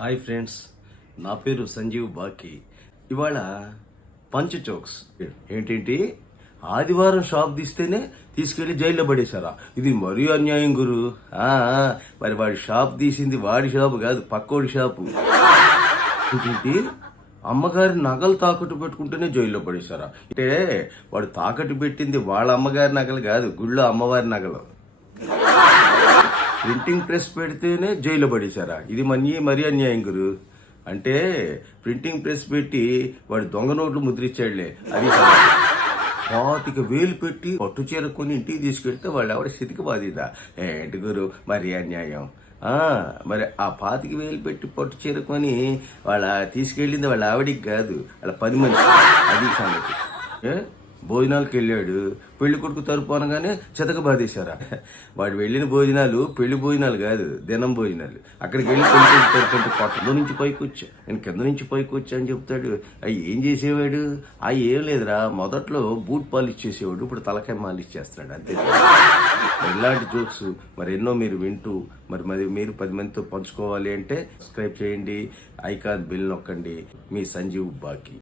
Hi friends నా పేరు సంజీవ్ బాకీ. ఇవాళ పంచ్ చోక్స్. ఏంటేంటి? ఆదివారం షాప్ తీస్తేనే తీసుకెళ్ళి జైల్లో పడేశారా? ఇది మరీ అన్యాయం గురు. మరి వాడి షాప్ తీసింది వాడి షాపు కాదు పక్కోడి షాపు. ఏంటి అమ్మగారి నగలు తాకట్టు పెట్టుకుంటేనే జైల్లో పడేశారా? అంటే వాడు తాకట్టు పెట్టింది వాళ్ళ అమ్మగారి నగలు కాదు గుళ్ళో అమ్మవారి నగలు. ప్రింటింగ్ ప్రెస్ పెడితేనే జైలు పడేశారా? ఇది మనీ మరీ అన్యాయం గురు. అంటే ప్రింటింగ్ ప్రెస్ పెట్టి వాడు దొంగ నోట్లు ముద్రించాడులే. అది పాతిక వేలు పెట్టి పట్టు చీర కొని ఇంటికి తీసుకెళ్తే వాళ్ళు ఎవరి స్థితికి బాధిదా? ఏంటి గురు? మరి అన్యాయం. మరి ఆ పాతికి వేలు పెట్టి పట్టు చీర కొని వాళ్ళ తీసుకెళ్ళింది వాళ్ళ ఆవిడికి కాదు వాళ్ళ పది మంది అది సంగతి. ఏ? భోజనాలకు వెళ్ళాడు. పెళ్ళి కొడుకు తరపు అనగానే చెతక బాధేశారా? వాడు వెళ్ళిన భోజనాలు పెళ్ళి భోజనాలు కాదు దినం భోజనాలు. అక్కడికి వెళ్ళి పెళ్ళి కొడుకు తరపు అంటే కొట్టలో నుంచి పైకి వచ్చా. నేను కింద నుంచి పైకి వచ్చా అని చెప్తాడు. అవి ఏం చేసేవాడు? ఆ ఏం లేదురా మొదట్లో బూట్ పాలిష్ చేసేవాడు ఇప్పుడు తలకాయ మాలిష్ చేస్తున్నాడు అంతే. ఇలాంటి జోక్స్ మరి ఎన్నో మీరు వింటూ మరి మరి మీరు పది మందితో పంచుకోవాలి అంటే సబ్స్క్రైబ్ చేయండి ఐకాన్ బిల్ నొక్కండి. మీ సంజీవ్ బాకి.